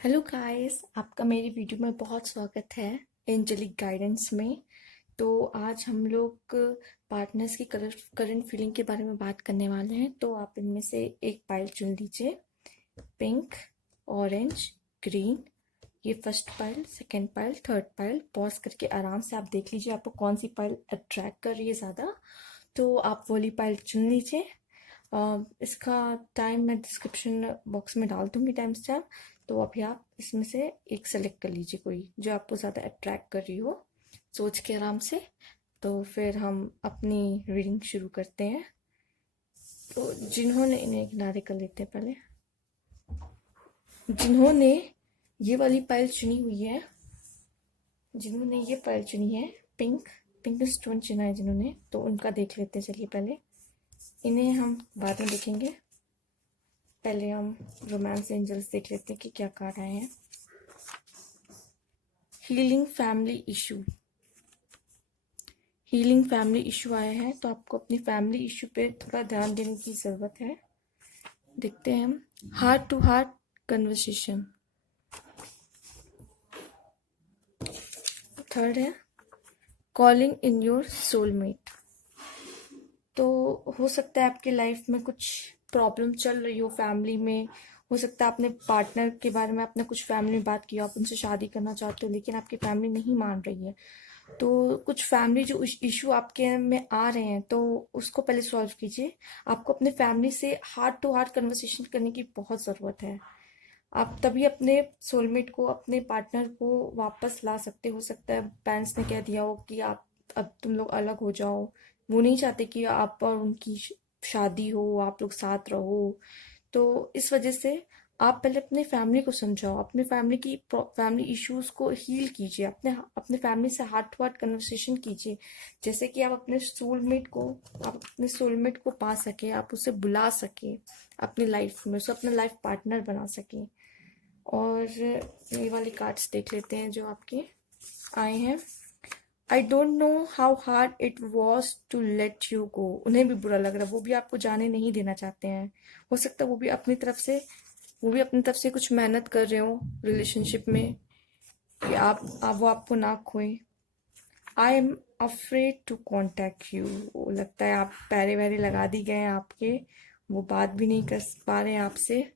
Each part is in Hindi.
हेलो गाइस, आपका मेरी वीडियो में बहुत स्वागत है एंजेलिक गाइडेंस में। तो आज हम लोग पार्टनर्स की करंट फीलिंग के बारे में बात करने वाले हैं। तो आप इनमें से एक पाइल चुन लीजिए। Pink, orange, green. ये first pile, second pile, third pile. Pause करके आराम से आप देख लीजिए आपको कौन सी पाइल अट्रैक्ट कर रही है ज़्यादा। तो आप वो वाली पाइल चुन लीजिए। इसका टाइम मैं डिस्क्रिप्शन बॉक्स में डाल दूंगी, टाइम स्टैम्प। तो अभी आप इसमें से एक सेलेक्ट कर लीजिए, कोई जो आपको ज़्यादा अट्रैक्ट कर रही हो, सोच के आराम से। तो फिर हम अपनी रीडिंग शुरू करते हैं। तो जिन्होंने इन्हें किनारे कर लेते हैं पहले। जिन्होंने ये वाली पाइल चुनी हुई है, जिन्होंने ये पाइल चुनी है, पिंक, पिंक स्टोन चुना है जिन्होंने, तो उनका देख लेते हैं। चलिए पहले इन्हें हम बाद में देखेंगे। पहले हम रोमांस एंजल्स देख लेते हैं कि क्या कार्ड आए हैं। Healing family issue, healing family issue आया है। तो आपको अपनी फैमिली इशू पे थोड़ा ध्यान देने की ज़रूरत है। देखते हैं हम। Heart to heart conversation, third है कॉलिंग इन योर सोलमेट। तो हो सकता है आपके लाइफ में कुछ प्रॉब्लम चल रही हो फैमिली में। हो सकता है आपने पार्टनर के बारे में आपने कुछ फैमिली में बात की, आप उनसे शादी करना चाहते हो लेकिन आपकी फैमिली नहीं मान रही है। तो कुछ फैमिली जो इशू आपके में आ रहे हैं, तो उसको पहले सॉल्व कीजिए। आपको अपने फैमिली से हार्ट टू हार्ट कन्वर्सेशन करने की बहुत ज़रूरत है। आप तभी अपने सोलमेट को, अपने पार्टनर को वापस ला सकते। हो सकता है पेरेंट्स ने कह दिया हो कि आप अब तुम लोग अलग हो जाओ। वो नहीं चाहते कि आप और उनकी शादी हो, आप लोग साथ रहो। तो इस वजह से आप पहले अपनी फैमिली को समझाओ, अपनी फैमिली इश्यूज को हील कीजिए। अपने अपने फैमिली से हार्ट टू हार्ट कन्वर्सेशन कीजिए, जैसे कि आप अपने सोलमेट को पा सके, आप उसे बुला सके अपनी लाइफ में, उसे अपना लाइफ पार्टनर बना सके। और ये वाली कार्ड्स देख लेते हैं जो आपके आए हैं। I don't know how hard it was to let you go. उन्हें भी बुरा लग रहा है, वो भी आपको जाने नहीं देना चाहते हैं। हो सकता है वो भी अपनी तरफ से कुछ मेहनत कर रहे हो रिलेशनशिप में, कि आप वो आपको ना खोएं। I am afraid to contact you. वो लगता है आप पैरे वैरे लगा दी गए हैं आपके, वो बात भी नहीं कर पा रहे हैं आपसे।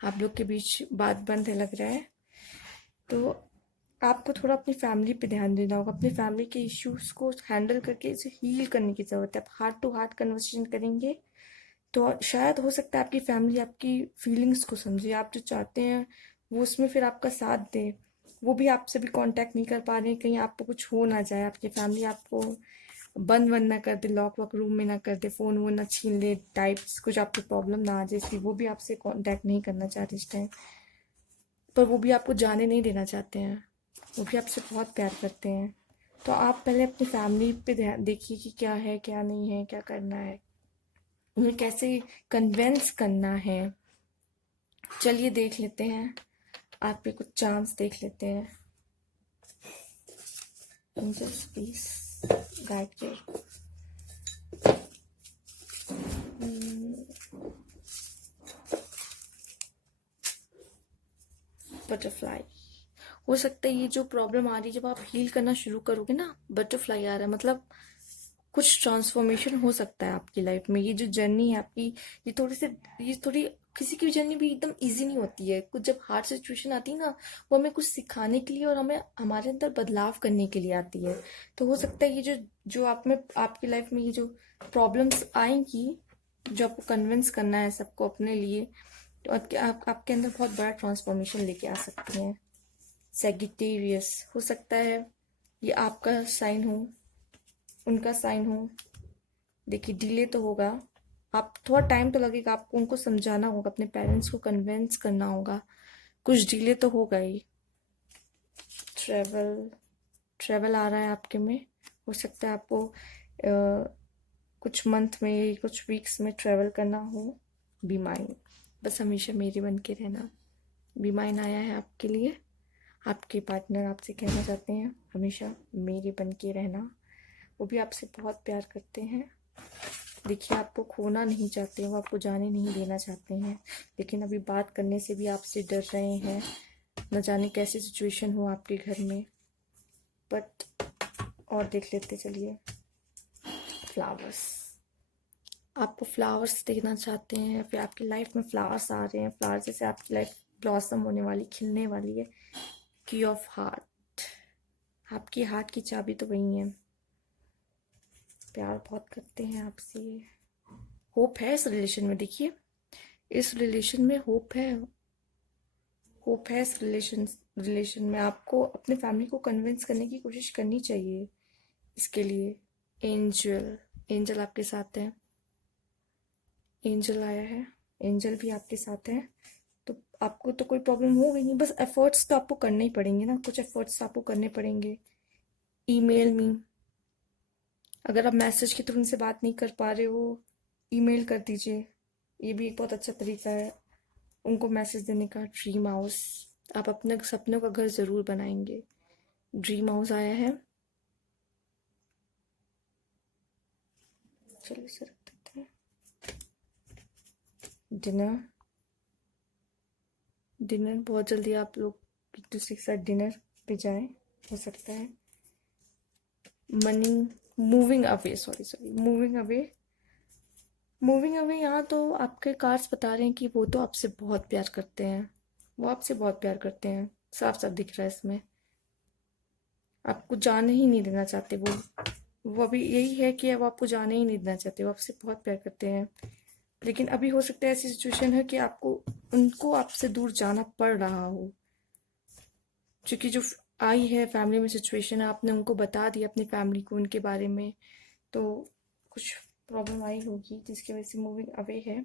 आप लोग के बीच बात बंद है लग रहा है। तो आपको थोड़ा अपनी फैमिली पे ध्यान देना होगा। अपनी फैमिली के इश्यूज को हैंडल करके इसे हील करने की ज़रूरत है। आप हार्ट टू हार्ट कन्वर्सेशन करेंगे तो शायद हो सकता है आपकी फैमिली आपकी फीलिंग्स को समझे, आप जो चाहते हैं वो उसमें फिर आपका साथ दे। वो भी आपसे भी कांटेक्ट नहीं कर पा रहे हैं, कहीं आपको कुछ हो ना जाए, आपकी फैमिली आपको बंद वंद ना कर दे, लॉक वॉक रूम में ना कर दे, फ़ोन वोन ना छीन ले, टाइप्स कुछ आपको प्रॉब्लम ना आ जाए, इसलिए वो भी आपसे कांटेक्ट नहीं करना चाहते इस टाइम। पर वो भी आपको जाने नहीं देना चाहते हैं, वो भी आपसे बहुत प्यार करते हैं। तो आप पहले अपनी फैमिली पे ध्यान देखिए कि क्या है क्या नहीं है, क्या करना है, उन्हें कैसे कन्विंस करना है। चलिए देख लेते हैं, आप पे कुछ चांस देख लेते हैं। एंजल्स प्लीज गाइड कर। बटरफ्लाई। हो सकता है ये जो प्रॉब्लम आ रही है, जब आप हील करना शुरू करोगे ना, बटरफ्लाई आ रहा है मतलब कुछ ट्रांसफॉर्मेशन हो सकता है आपकी लाइफ में। ये जो जर्नी है आपकी, ये थोड़ी किसी की भी जर्नी भी एकदम इजी नहीं होती है। कुछ जब हार्ड सिचुएशन आती है ना, वो हमें कुछ सिखाने के लिए और हमें हमारे अंदर बदलाव करने के लिए आती है। तो हो सकता है ये जो जो आप में आपकी लाइफ में ये जो प्रॉब्लम्स आएंगी, जो आपको कन्विंस करना है सबको अपने लिए, तो आपके अंदर बहुत बड़ा ट्रांसफॉर्मेशन लेके आ सकती हैं। सेगिटेरियस, हो सकता है ये आपका साइन हो, उनका साइन हो। देखिए डिले तो होगा, आप थोड़ा टाइम तो लगेगा, आपको उनको समझाना होगा, अपने पेरेंट्स को कन्विंस करना होगा, कुछ डिले तो होगा ही। ट्रेवल, ट्रेवल आ रहा है आपके में। हो सकता है आपको कुछ मंथ में, कुछ वीक्स में ट्रेवल करना हो। बी माइन, बस हमेशा मेरे बन के रहना। बी माइन आया है आपके लिए। आपके पार्टनर आपसे कहना चाहते हैं हमेशा मेरे बन के रहना। वो भी आपसे बहुत प्यार करते हैं। देखिए आपको खोना नहीं चाहते, वो आपको जाने नहीं देना चाहते हैं, लेकिन अभी बात करने से भी आपसे डर रहे हैं। न जाने कैसी सिचुएशन हो आपके घर में, बट और देख लेते चलिए। फ्लावर्स, आपको फ्लावर्स देखना चाहते हैं, फिर आपकी लाइफ में फ्लावर्स आ रहे हैं, फ्लावर्स जैसे आपकी लाइफ ब्लॉसम होने वाली, खिलने वाली है। की ऑफ हार्ट, आपकी हार्ट की चाबी तो वही है, प्यार बहुत करते हैं आपसे, होप है इस रिलेशन में। देखिए इस रिलेशन में होप है, होप है इस रिलेशन में। आपको अपने फैमिली को कन्विंस करने की कोशिश करनी चाहिए इसके लिए। एंजल, एंजल आपके साथ है, एंजल आया है, एंजल भी आपके साथ है। तो आपको तो कोई प्रॉब्लम होगी नहीं, बस एफर्ट्स तो आपको करने ही पड़ेंगे ना, कुछ एफर्ट्स आपको करने पड़ेंगे। ईमेल मी, अगर आप मैसेज के थ्रू उनसे बात नहीं कर पा रहे हो, ईमेल कर दीजिए, ये भी एक बहुत अच्छा तरीका है उनको मैसेज देने का। ड्रीम हाउस, आप अपने सपनों का घर ज़रूर बनाएंगे। ड्रीम हाउस आया है, चलिए इसे रख देते हैं। डिनर, डिनर बहुत जल्दी आप लोग एक दूसरे के साथ डिनर पे जाएं, हो सकता है। Money, moving away, sorry moving away, moving away. यहाँ तो आपके कार्ड्स बता रहे हैं कि वो तो आपसे बहुत प्यार करते हैं, वो आपसे बहुत प्यार करते हैं, साफ साफ दिख रहा है इसमें। आपको जाने ही नहीं देना चाहते वो अभी यही है कि वो आपको जाने ही नहीं देना चाहते, वो आपसे बहुत प्यार करते हैं। लेकिन अभी हो सकता है ऐसी सिचुएशन है कि आपको उनको आपसे दूर जाना पड़ रहा हो, क्योंकि जो आई है फैमिली में सिचुएशन, आपने उनको बता दिया अपनी फैमिली को उनके बारे में, तो कुछ प्रॉब्लम आई होगी जिसकी वजह से मूविंग अवे है।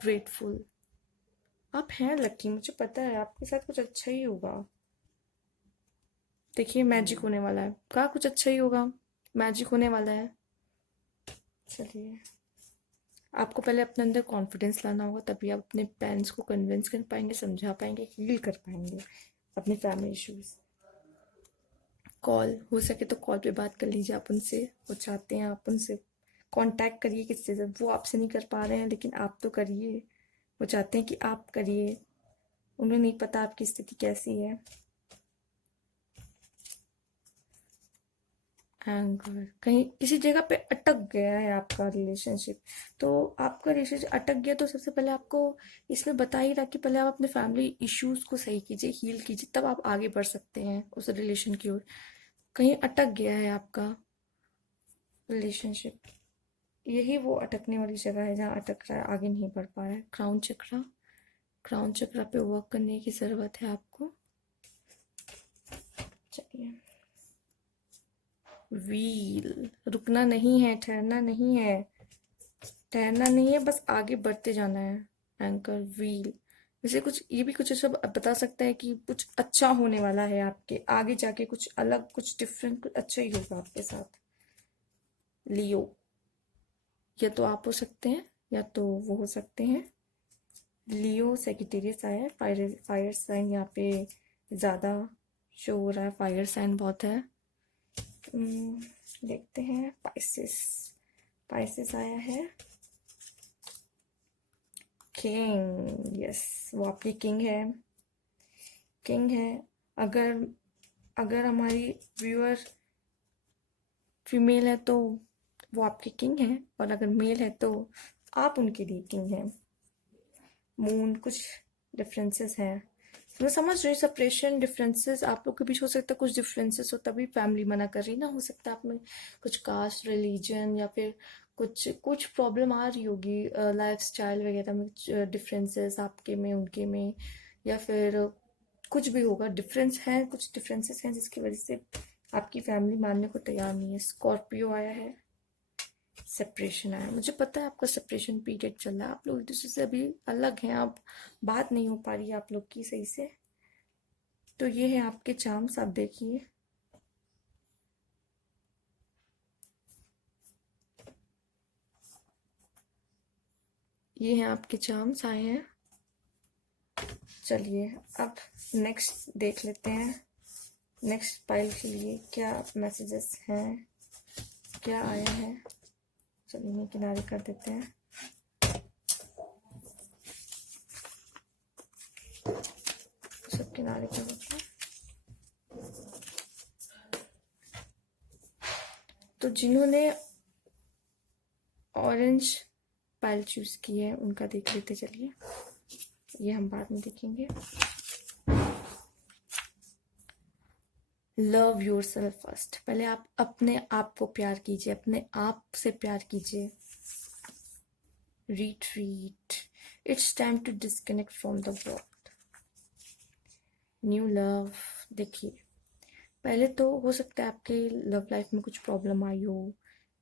ग्रेटफुल, आप हैं लकी, मुझे पता है आपके साथ कुछ अच्छा ही होगा। देखिए मैजिक होने वाला है, कहा कुछ अच्छा ही होगा, मैजिक होने वाला है। चलिए आपको पहले अपने अंदर कॉन्फिडेंस लाना होगा, तभी आप अपने पेरेंट्स को कन्विंस कर पाएंगे, समझा पाएंगे, हील कर पाएंगे अपने फैमिली इश्यूज। कॉल, हो सके तो कॉल पे बात कर लीजिए आप उनसे, वो चाहते हैं आप उनसे कांटेक्ट करिए किससे, जब वो आपसे नहीं कर पा रहे हैं लेकिन आप तो करिए, वो चाहते हैं कि आप करिए, उन्हें नहीं पता आपकी स्थिति कैसी है। एंगर, कहीं किसी जगह पे अटक गया है आपका रिलेशनशिप, तो आपका रिलेशनशिप अटक गया तो सबसे पहले आपको इसमें बता ही रहा कि पहले आप अपने फैमिली इश्यूज को सही कीजिए, हील कीजिए, तब आप आगे बढ़ सकते हैं उस रिलेशन की ओर। कहीं अटक गया है आपका रिलेशनशिप, यही वो अटकने वाली जगह है जहाँ अटक रहा है, आगे नहीं बढ़ पा रहा है। क्राउन चक्रा, क्राउन चक्रा पे वर्क करने की ज़रूरत है आपको। चलिए व्हील, रुकना नहीं है, ठहरना नहीं है, ठहरना नहीं है, बस आगे बढ़ते जाना है। एंकर, व्हील, वैसे कुछ ये भी कुछ सब बता सकता है कि कुछ अच्छा होने वाला है आपके आगे जाके, कुछ अलग, कुछ डिफरेंट, कुछ अच्छा ही होगा आपके साथ। लियो, या तो आप हो सकते हैं या तो वो हो सकते हैं। लियो सेजिटेरियस आया है, फायर फायर साइन यहाँ पे ज़्यादा शो हो रहा है, फायर साइन बहुत है। देखते हैं पाइसेस, पाइसेस आया है। किंग, यस वो आपकी किंग है, किंग है। अगर अगर हमारी व्यूअर फीमेल है तो वो आपकी किंग है, और अगर मेल है तो आप उनके लिए किंग हैं। मून, कुछ डिफरेंसेस हैं, मैं समझ रही हूँ, सेपरेशन डिफरेंसेस आप लोग के बीच हो सकता है, कुछ डिफरेंसेस हो तभी फैमिली मना कर रही ना, हो सकता है आप में कुछ कास्ट, रिलीजन या फिर कुछ कुछ प्रॉब्लम आ रही होगी लाइफ स्टाइल वगैरह में, डिफरेंसेस आपके में उनके में, या फिर कुछ भी होगा, डिफरेंस है, कुछ डिफरेंसेस हैं जिसकी वजह से आपकी फैमिली मानने को तैयार नहीं है। स्कॉर्पियो आया है, सेपरेशन आया, मुझे पता है आपका सेपरेशन पीरियड चल रहा है, आप लोग एक दूसरे से अभी अलग हैं, अब बात नहीं हो पा रही है आप लोग की सही से। तो ये है आपके चार्म्स, आप देखिए, ये हैं आपके चार्म्स आए हैं। चलिए अब नेक्स्ट देख लेते हैं, नेक्स्ट पाइल के लिए क्या मैसेजेस हैं, क्या आया है। चलिए इन्हें किनारे कर देते हैं। सबके किनारे पे रखो। तो जिन्होंने ऑरेंज पाइल चूज की है उनका देख लेते चलिए, ये हम बाद में देखेंगे। Love your self first. पहले आप अपने आप को प्यार कीजिए, अपने आप से प्यार कीजिए। Retreat, it's time to disconnect from the world. New love. देखिए, पहले तो हो सकता है आपके लव लाइफ में कुछ प्रॉब्लम आई हो,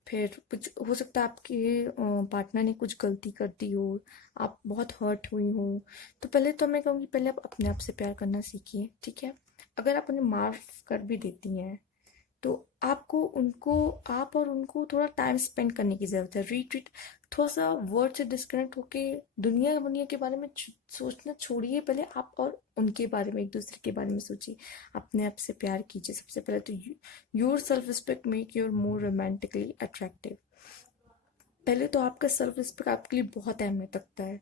फिर कुछ हो सकता है आपके पार्टनर ने कुछ गलती कर दी हो, आप बहुत हर्ट हुई हो। तो पहले तो मैं कहूँगी पहले आप अपने आप से प्यार करना सीखिए, ठीक है। अगर आप उन्हें माफ़ कर भी देती हैं तो आपको उनको, आप और उनको थोड़ा टाइम स्पेंड करने की ज़रूरत है। रिट्रीट, थोड़ा सा वर्ड से डिस्कनेक्ट होके दुनिया दुनिया के बारे में सोचना छोड़िए। पहले आप और उनके बारे में, एक दूसरे के बारे में सोचिए। अपने आप से प्यार कीजिए सबसे पहले तो। Your self respect make your more romantically attractive. पहले तो आपका सेल्फ रिस्पेक्ट आपके लिए बहुत अहमियत रखता है।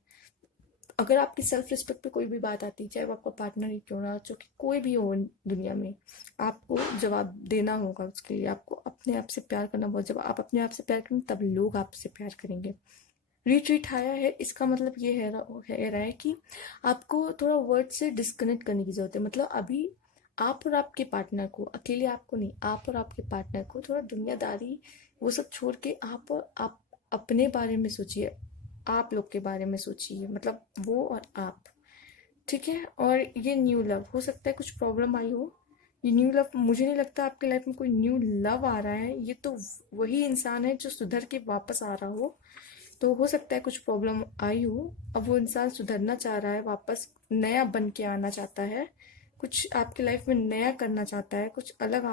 अगर आपकी सेल्फ रिस्पेक्ट पे कोई भी बात आती है, चाहे वो आपका पार्टनर ही क्यों ना, जो कि कोई भी हो दुनिया में, आपको जवाब देना होगा उसके लिए। आपको अपने आप से प्यार करना बहुत, जब आप अपने आप से प्यार करेंगे तब लोग आपसे प्यार करेंगे। रिट्रीट आया है, इसका मतलब ये है रहा है कि आपको थोड़ा वर्ड से डिस्कनेक्ट करने की जरूरत है। मतलब अभी आप और आपके पार्टनर को, अकेले आपको नहीं, आप और आपके पार्टनर को थोड़ा दुनियादारी वो सब छोड़ के आप अपने बारे में सोचिए, आप लोग के बारे में सोचिए, मतलब वो और आप, ठीक है। और ये न्यू लव, हो सकता है कुछ प्रॉब्लम आई हो, ये न्यू लव, मुझे नहीं लगता आपके लाइफ में कोई न्यू लव आ रहा है। ये तो वही इंसान है जो सुधर के वापस आ रहा हो। तो हो सकता है कुछ प्रॉब्लम आई हो, अब वो इंसान सुधरना चाह रहा है, वापस नया बन के आना चाहता है, कुछ आपके लाइफ में नया करना चाहता है, कुछ अलग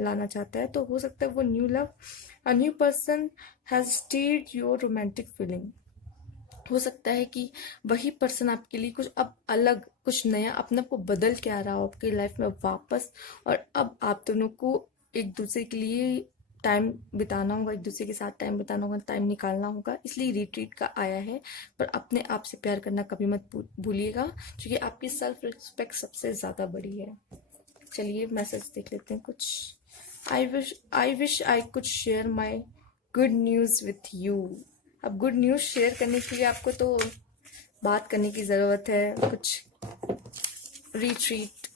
लाना चाहता है। तो हो सकता है वो new love, a new person has steered your romantic feeling. हो सकता है कि वही पर्सन आपके लिए कुछ अब अलग, कुछ नया अपने आप को बदल के आ रहा हो आपकी लाइफ में वापस, और अब आप दोनों को एक दूसरे के लिए टाइम बिताना होगा, एक दूसरे के साथ टाइम बिताना होगा, टाइम निकालना होगा, इसलिए रिट्रीट का आया है। पर अपने आप से प्यार करना कभी मत भूलिएगा, क्योंकि आपकी सेल्फ रिस्पेक्ट सबसे ज़्यादा बड़ी है। चलिए मैसेज देख लेते हैं कुछ। आई wish I could share my good news with you. अब गुड न्यूज़ शेयर करने के लिए आपको तो बात करने की ज़रूरत है, कुछ रिट्रीट,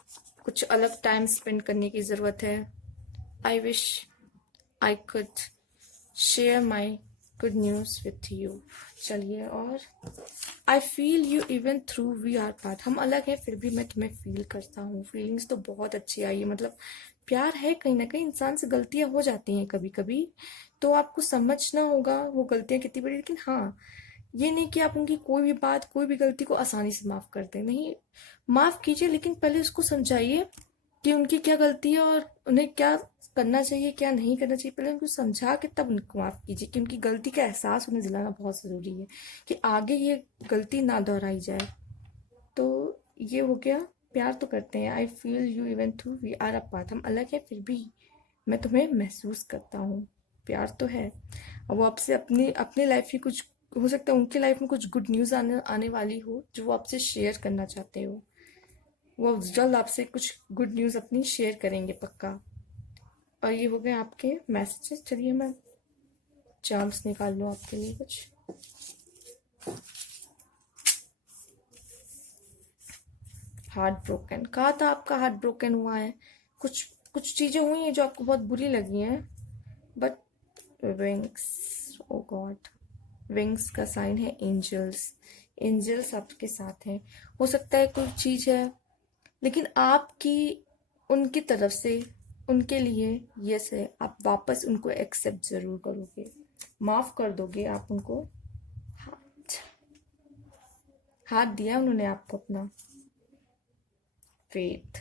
कुछ अलग टाइम स्पेंड करने की ज़रूरत है। I wish I could share my good news with you. चलिए, और I feel you even through we are part. हम अलग हैं फिर भी मैं तुम्हें फील करता हूँ। फीलिंग्स तो बहुत अच्छी आई है, मतलब प्यार है, कहीं ना कहीं इंसान से गलतियां हो जाती हैं कभी कभी, तो आपको समझना होगा वो गलतियां कितनी बड़ी। लेकिन हाँ, ये नहीं कि आप उनकी कोई भी बात, कोई भी गलती को आसानी से माफ कर दें, नहीं, माफ कीजिए, लेकिन पहले उसको समझाइए कि उनकी क्या गलती है और उन्हें क्या करना चाहिए, क्या नहीं करना चाहिए। पहले उनको समझा के तब उनको माफ कीजिए, कि उनकी गलती का एहसास उन्हें दिलाना बहुत जरूरी है, कि आगे ये गलती ना दोहराई जाए। तो ये हो गया, प्यार तो करते हैं। I feel you even through we are apart. हम अलग हैं फिर भी मैं तुम्हें महसूस करता हूँ। प्यार तो है। अब वो आपसे अपनी अपनी लाइफ की कुछ, हो सकता है उनकी लाइफ में कुछ गुड न्यूज़ आने वाली हो जो वो आपसे शेयर करना चाहते हो। वो जल्द आपसे कुछ गुड न्यूज़ अपनी शेयर करेंगे पक्का। और ये हो गए आपके मैसेजेस। चलिए मैं चार्म्स निकाल लूँ आपके लिए कुछ। हार्ट ब्रोकन, कहा था आपका हार्ट ब्रोकन हुआ है, कुछ कुछ चीजें हुई हैं जो आपको बहुत बुरी लगी हैं, but wings, oh god, wings का साइन है एंजल्स। एंजल्स आपके साथ हैं। हो सकता है कोई चीज है, लेकिन आपकी उनकी तरफ से उनके लिए यस है। आप वापस उनको एक्सेप्ट जरूर करोगे, माफ कर दोगे आप उनको। हाथ हाथ दिया उन्होंने आपको अपना। फेथ,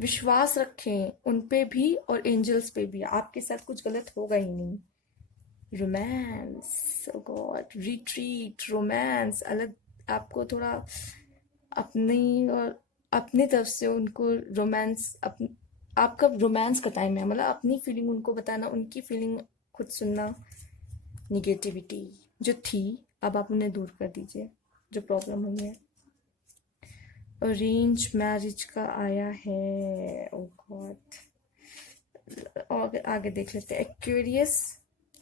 विश्वास रखें उन पे भी और एंजल्स पे भी, आपके साथ कुछ गलत होगा ही नहीं। रोमांस, ओ गॉड, रिट्रीट, रोमांस, अलग, आपको थोड़ा अपनी और अपनी तरफ से उनको रोमांस, आपका रोमांस का टाइम है, मतलब अपनी फीलिंग उनको बताना, उनकी फीलिंग खुद सुनना। निगेटिविटी जो थी अब आप उन्हें दूर कर दीजिए, जो प्रॉब्लम हुई है। अरेंज मैरिज का आया है। ओ गॉड। आगे आगे देख लेते हैं। एक्वेरियस,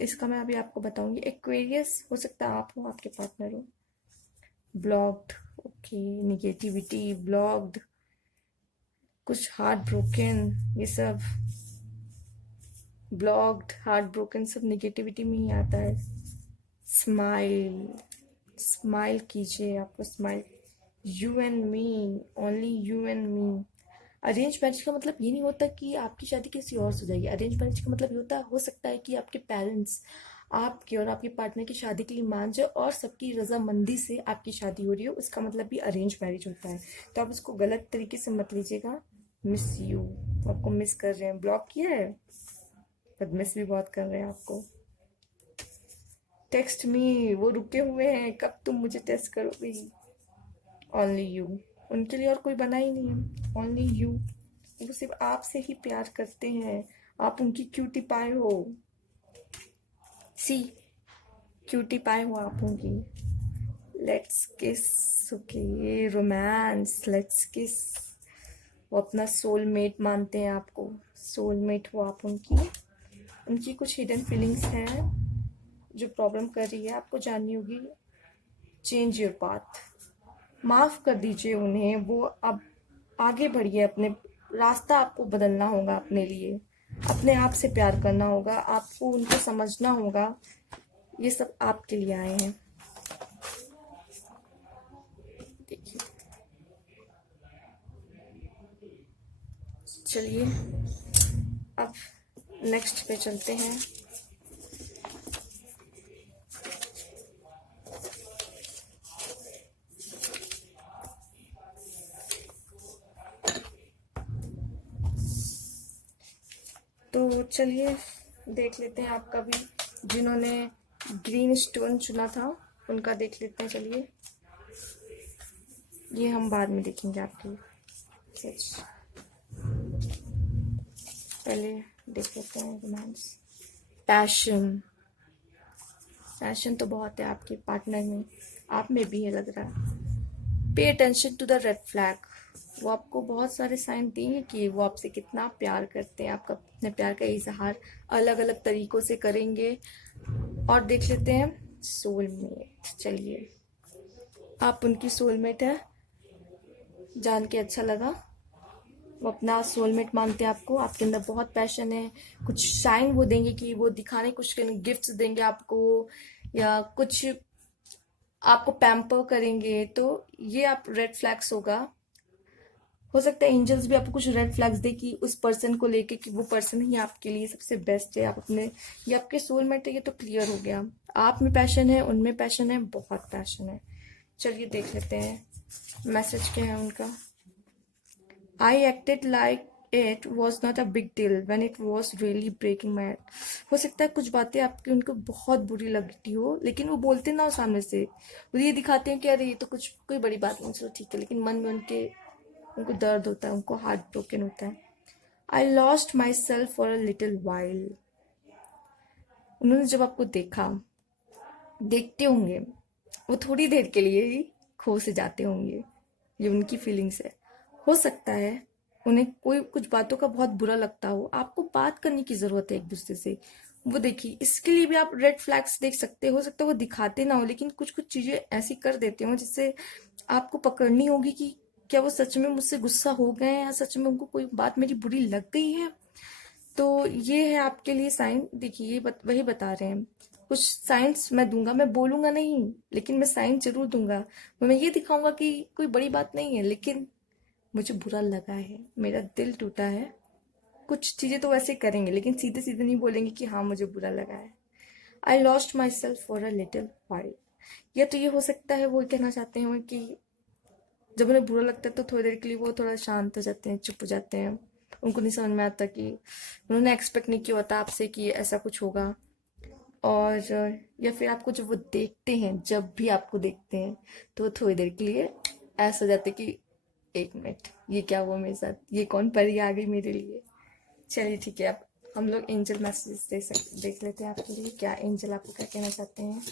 इसका मैं अभी आपको बताऊंगी। एक्वेरियस हो सकता है आप हो, आपके पार्टनर हो। ब्लॉक्ड, ओके, निगेटिविटी, ब्लॉक्ड, कुछ हार्ट ब्रोकन, ये सब ब्लॉक्ड, हार्ट ब्रोकन सब निगेटिविटी में ही आता है। स्माइल, स्माइल कीजिए, आपको smile. You and me, only you and me. Arrange marriage का मतलब ये नहीं होता कि आपकी शादी किसी और से हो जाएगी। अरेंज मैरिज का मतलब ये होता हो सकता है कि आपके पेरेंट्स आपके और आपके पार्टनर की शादी के लिए मान जाए और सबकी रजामंदी से आपकी शादी हो रही हो, इसका मतलब भी अरेंज मैरिज होता है। तो आप इसको गलत तरीके से मत लीजिएगा। मिस यू, आपको मिस कर रहे हैं, ब्लॉक किया है, बट मिस भी बहुत कर रहे हैं आपको। टेक्स्ट मी, वो रुके हुए हैं, कब तुम मुझे टेक्स्ट करोगी। ओनली यू, उनके लिए और कोई बना ही नहीं है, ओनली यू। वो सिर्फ आपसे ही प्यार करते हैं, आप उनकी क्यूटी पाए हो। सी, क्यूटी पाए हो आप उनकी। लेट्स किस, ओके, रोमांस, लेट्स किस। वो अपना सोलमेट मानते हैं आपको, सोलमेट हो आप उनकी। उनकी कुछ हिडन फीलिंग्स हैं जो प्रॉब्लम कर रही है, आपको जाननी होगी। चेंज योर पाथ, माफ कर दीजिए उन्हें। वो अब आगे बढ़िए, अपने रास्ता आपको बदलना होगा अपने लिए। अपने आप से प्यार करना होगा, आपको उनको समझना होगा। ये सब आपके लिए आए हैं, देखिए। चलिए अब नेक्स्ट पे चलते हैं। तो चलिए देख लेते हैं आपका भी, जिन्होंने ग्रीन स्टोन चुना था उनका देख लेते हैं। चलिए, ये हम बाद में देखेंगे आपके, सच पहले देख लेते हैं रोमांस। पैशन, पैशन तो बहुत है आपके पार्टनर में, आप में भी है लग रहा है। Pay attention to the red flag, वो आपको बहुत सारे साइन देंगे कि वो आपसे कितना प्यार करते हैं। आपका अपने प्यार का इजहार अलग अलग तरीकों से करेंगे। और देख लेते हैं सोलमेट। चलिए, आप उनकी सोलमेट है, जान के अच्छा लगा। वो अपना सोलमेट मानते हैं आपको, आपके अंदर बहुत पैशन है। कुछ साइन वो देंगे कि वो दिखाने, कुछ गिफ्ट्स देंगे आपको, या कुछ आपको पैम्पर करेंगे। तो ये आप रेड फ्लैग्स होगा। हो सकता है एंजल्स भी आपको कुछ रेड फ्लैग्स दे कि उस पर्सन को लेके कि वो पर्सन ही आपके लिए सबसे बेस्ट है। आप अपने, ये आपके सोलमेट है, ये तो क्लियर हो गया। आप में पैशन है, उनमें पैशन है, बहुत पैशन है। चलिए देख लेते हैं मैसेज क्या है उनका। I acted like it was not a big deal when it was really breaking my heart. हो सकता है कुछ बातें आपकी उनको बहुत बुरी लगती हो, लेकिन वो बोलते ना हो सामने से। वो ये दिखाते हैं कि अरे ये तो कुछ कोई बड़ी बात नहीं, चलो ठीक है, लेकिन मन में उनको दर्द होता है, उनको हार्ट ब्रोकन होता है। I lost my self for a little while. उन्होंने जब आपको देखा, देखते होंगे, वो थोड़ी देर के लिए ही खो से जाते होंगे। ये उनकी फीलिंग्स है। हो सकता है उन्हें कोई कुछ बातों का बहुत बुरा लगता हो, आपको बात करने की जरूरत है एक दूसरे से। वो देखिए, इसके लिए भी आप रेड फ्लैग्स देख सकते हो सकता है वो दिखाते ना हो, लेकिन कुछ कुछ चीजें ऐसी कर देते हो जिससे आपको पकड़नी होगी कि क्या वो सच में मुझसे गुस्सा हो गए हैं या सच में उनको कोई बात मेरी बुरी लग गई है। तो ये है आपके लिए साइन। देखिए, ये वही बता रहे हैं। कुछ साइंस मैं दूंगा, मैं बोलूंगा नहीं, लेकिन मैं साइन जरूर दूंगा। मैं ये दिखाऊंगा कि कोई बड़ी बात नहीं है, लेकिन मुझे बुरा लगा है, मेरा दिल टूटा है। कुछ चीजें तो वैसे करेंगे, लेकिन सीधे सीधे नहीं बोलेंगे कि हाँ मुझे बुरा लगा है। I lost my self for a little while. या तो ये हो सकता है वो कहना चाहते हैं कि जब उन्हें बुरा लगता है तो थोड़ी देर के लिए वो थोड़ा शांत हो जाते हैं, चुप हो जाते हैं। उनको नहीं समझ में आता कि उन्होंने एक्सपेक्ट नहीं किया होता आपसे कि ऐसा कुछ होगा। और या फिर आपको जब वो देखते हैं, जब भी आपको देखते हैं, तो वो थोड़ी देर के लिए ऐसा हो जाते कि एक मिनट, ये क्या हुआ मेरे साथ, ये कौन परी आ गई मेरे लिए। चलिए ठीक है, अब हम लोग एंजल मैसेज देख लेते हैं आपके लिए। क्या एंजल आपको क्या कहना चाहते हैं,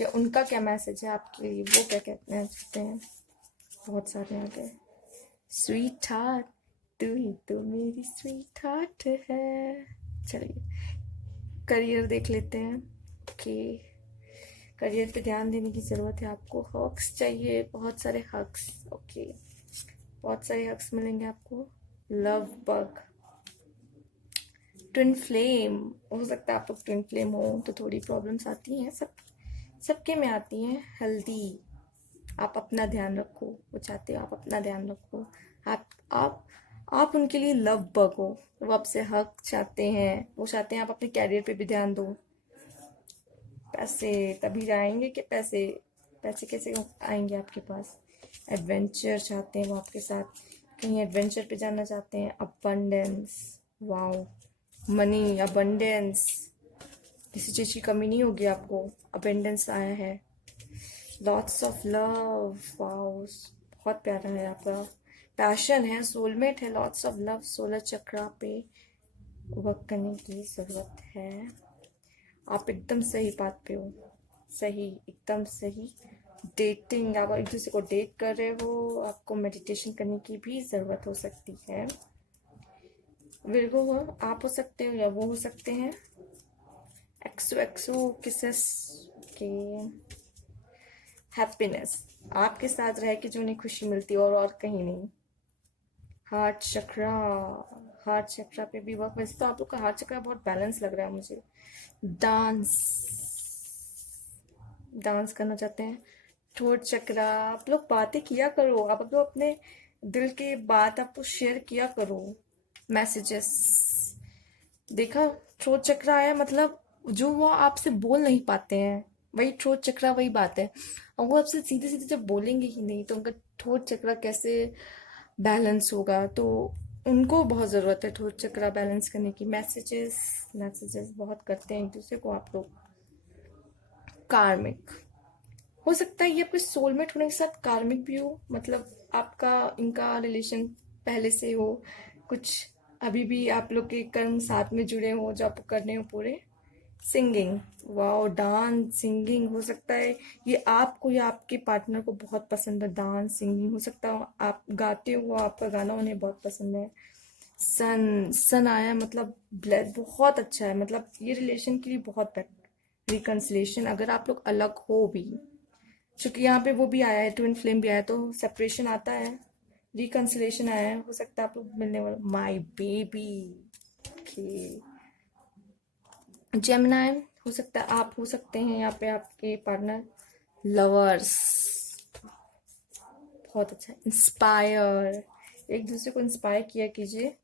या उनका क्या मैसेज है आपके लिए, वो क्या कहना चाहते हैं। बहुत सारे आ गए। स्वीट हार्ट, तू ही तो मेरी स्वीट हार्ट है। चलिए करियर देख लेते हैं कि करियर पे ध्यान देने की ज़रूरत है आपको। हक्स चाहिए, बहुत सारे हक्स। ओके, बहुत सारे हक्स मिलेंगे आपको। लव बग, ट्विन फ्लेम, हो सकता है आप लोग ट्विन फ्लेम हो तो थोड़ी प्रॉब्लम्स आती हैं, सबके में आती हैं। हेल्दी, आप अपना ध्यान रखो, वो चाहते हो आप अपना ध्यान रखो। आप आप आप उनके लिए लव बग हो, वो आपसे हक चाहते हैं, वो चाहते हैं आप अपने कैरियर पे भी ध्यान दो। पैसे तभी आएंगे कि पैसे पैसे कैसे आएंगे आपके पास। एडवेंचर चाहते हैं वो आपके साथ, कहीं एडवेंचर पे जाना चाहते हैं। अबंडेंस, वाओ, मनी, अबंडेंस, किसी चीज़ की कमी नहीं होगी आपको। अबंडेंस आया है। लॉट्स ऑफ लव, वाओ, बहुत प्यारा है आपका। पैशन है, सोलमेट है, लॉट्स ऑफ लव। सोलर चक्रा पे वर्क करने की ज़रूरत है। आप एकदम सही बात पे हो, सही, एकदम सही। डेटिंग, आप एक दूसरे को डेट कर रहे हो, आपको मेडिटेशन करने की भी ज़रूरत हो सकती है। विर्गो हो, आप हो सकते हो या वो हो सकते हैं। एक्सो एक्सो किसेस के हैप्पीनेस, आपके साथ रह के जो उन्हें खुशी मिलती है और कहीं नहीं। हार्ट चक्रा, हार्ट चक्रा पे भी वर्क। वैसे तो आप लोग का हार्ट चक्रा बहुत बैलेंस लग रहा है मुझे। डांस, डांस करना चाहते हैं। थ्रोट चक्रा, आप लोग बातें किया करो, आप लोग अपने दिल के बात आपको शेयर किया करो। मैसेजेस देखा, थ्रोट चक्रा आया, मतलब जो वो आपसे बोल नहीं पाते हैं, वही थ्रोट चक्रा, वही बात है। और वो आपसे सीधे सीधे जब बोलेंगे ही नहीं तो उनका थ्रोट चक्रा कैसे बैलेंस होगा। तो उनको बहुत ज़रूरत है थ्रोट चक्रा बैलेंस करने की। मैसेजेस, मैसेजेस बहुत करते हैं एक दूसरे को आप लोग। कार्मिक, हो सकता है ये आपके सोलमेट होने के साथ कार्मिक भी हो, मतलब आपका इनका रिलेशन पहले से हो, कुछ अभी भी आप लोग के कर्म साथ में जुड़े हो जो आपको करने हो पूरे। सिंगिंग, वाओ, डांस, सिंगिंग, हो सकता है ये आपको या आपके पार्टनर को बहुत पसंद है। डांस, सिंगिंग, हो सकता है आप गाते हो, आपका गाना उन्हें बहुत पसंद है। सन, सन आया, मतलब ब्लेस, बहुत अच्छा है, मतलब ये रिलेशन के लिए बहुत बेटर। रिकन्सिलेशन, अगर आप लोग अलग हो भी, क्योंकि यहाँ पे वो भी आया है, ट्विन फ्लेम भी आया है, तो सेपरेशन आता है, रिकन्सिलेशन आया है, हो सकता है आप लोग मिलने वाले। माई बेबी, जेमिनाई, हो सकता है आप हो सकते हैं यहाँ पे आपके पार्टनर। लवर्स, बहुत अच्छा। इंस्पायर, एक दूसरे को इंस्पायर किया कीजिए।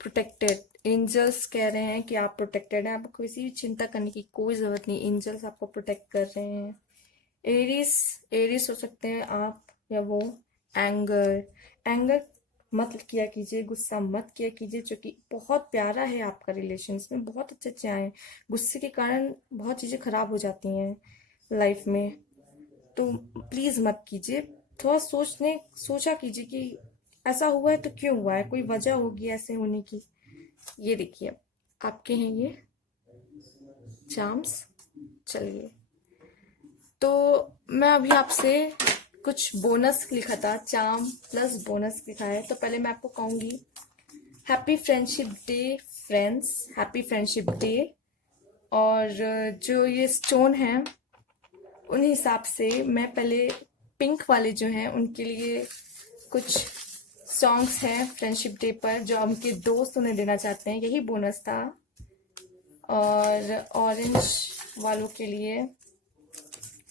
प्रोटेक्टेड, एंजल्स कह रहे हैं कि आप प्रोटेक्टेड हैं, आपको किसी भी चिंता करने की कोई ज़रूरत नहीं, एंजल्स आपको प्रोटेक्ट कर रहे हैं। एरिस, एरिस हो सकते हैं आप या वो। एंगर, एंगर मत किया कीजिए, गुस्सा मत किया कीजिए, क्योंकि बहुत प्यारा है आपका रिलेशन, में बहुत अच्छे अच्छे आए हैं। गुस्से के कारण बहुत चीज़ें खराब हो जाती हैं लाइफ में, तो प्लीज़ मत कीजिए। थोड़ा सोचा कीजिए कि ऐसा हुआ है तो क्यों हुआ है, कोई वजह होगी ऐसे होने की। ये देखिए आपके हैं ये चार्म्स। चलिए, तो मैं अभी आपसे कुछ बोनस लिखा था, चार्म प्लस बोनस लिखा है, तो पहले मैं आपको कहूँगी happy friendship day friends, happy friendship day. और जो ये स्टोन है उन हिसाब से मैं पहले पिंक वाले जो हैं उनके लिए कुछ सॉन्ग्स हैं फ्रेंडशिप डे पर जो उनके दोस्त उन्हें देना चाहते हैं, यही बोनस था। और ऑरेंज वालों के लिए,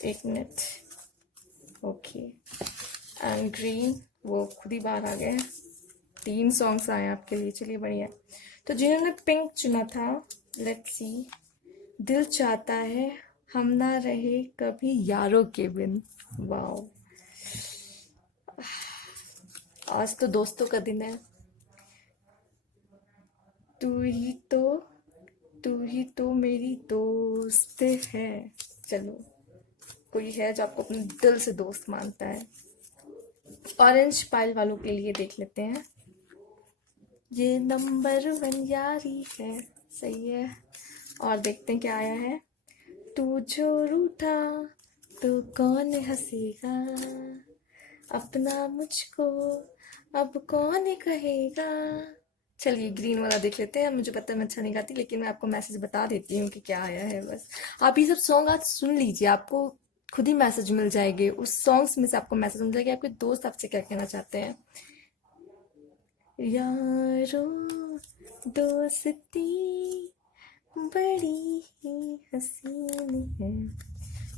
एक मिनट, ओके, एंड ग्रीन, वो खुद ही बाहर आ गए। 3 सॉन्ग्स आए आपके लिए, चलिए बढ़िया। तो जिन्होंने पिंक चुना था, लेट्स सी। दिल चाहता है हम ना रहे कभी यारों के बिन, वाओ, आज तो दोस्तों का दिन है। तू ही तो तू ही तो मेरी दोस्त है। चलो, कोई है जो आपको अपने दिल से दोस्त मानता है। ऑरेंज पाइल वालों के लिए देख लेते हैं, ये नंबर 1 यारी है, सही है। और देखते हैं क्या आया है। तू जो रूठा तो कौन हंसेगा, अपना मुझको अब कौन कहेगा। चलिए ग्रीन वाला देख लेते हैं। मुझे पता है मैं अच्छा नहीं गाती, लेकिन मैं आपको मैसेज बता देती हूँ कि क्या आया है बस। आप ये सब सॉन्ग आज सुन लीजिए, आपको खुद ही मैसेज मिल जाएंगे। उस सॉन्ग्स में से आपको मैसेज मिल जाएगा आपके दोस्त आपसे क्या कहना चाहते हैं। यारो दोस्ती बड़ी ही हसीन है,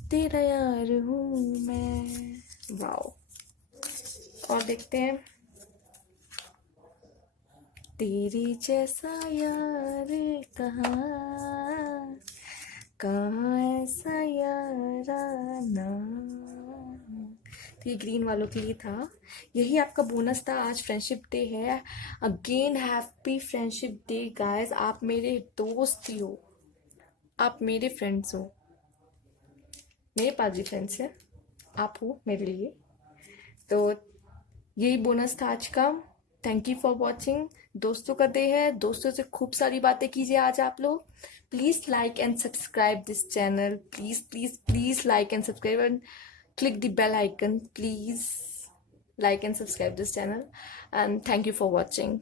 तेरा यार हूँ मैं। वाओ। और देखते हैं। तेरी जैसा यार कहाँ, कहाँ ऐसा याराना। तो ये ग्रीन वालों के लिए था। यही आपका बोनस था। आज फ्रेंडशिप डे है। Again happy friendship day guys. आप मेरे दोस्त ही हो, आप मेरे फ्रेंड्स हो। मेरे पास भी फ्रेंड्स हैं, आप हो मेरे लिए। तो यही बोनस था आज का। Thank you for watching. दोस्तों का डे है, दोस्तों से खूब सारी बातें कीजिए आज आप लोग। Please like and subscribe this channel. Please please please like and subscribe and click the bell icon. Please like and subscribe this channel, and thank you for watching.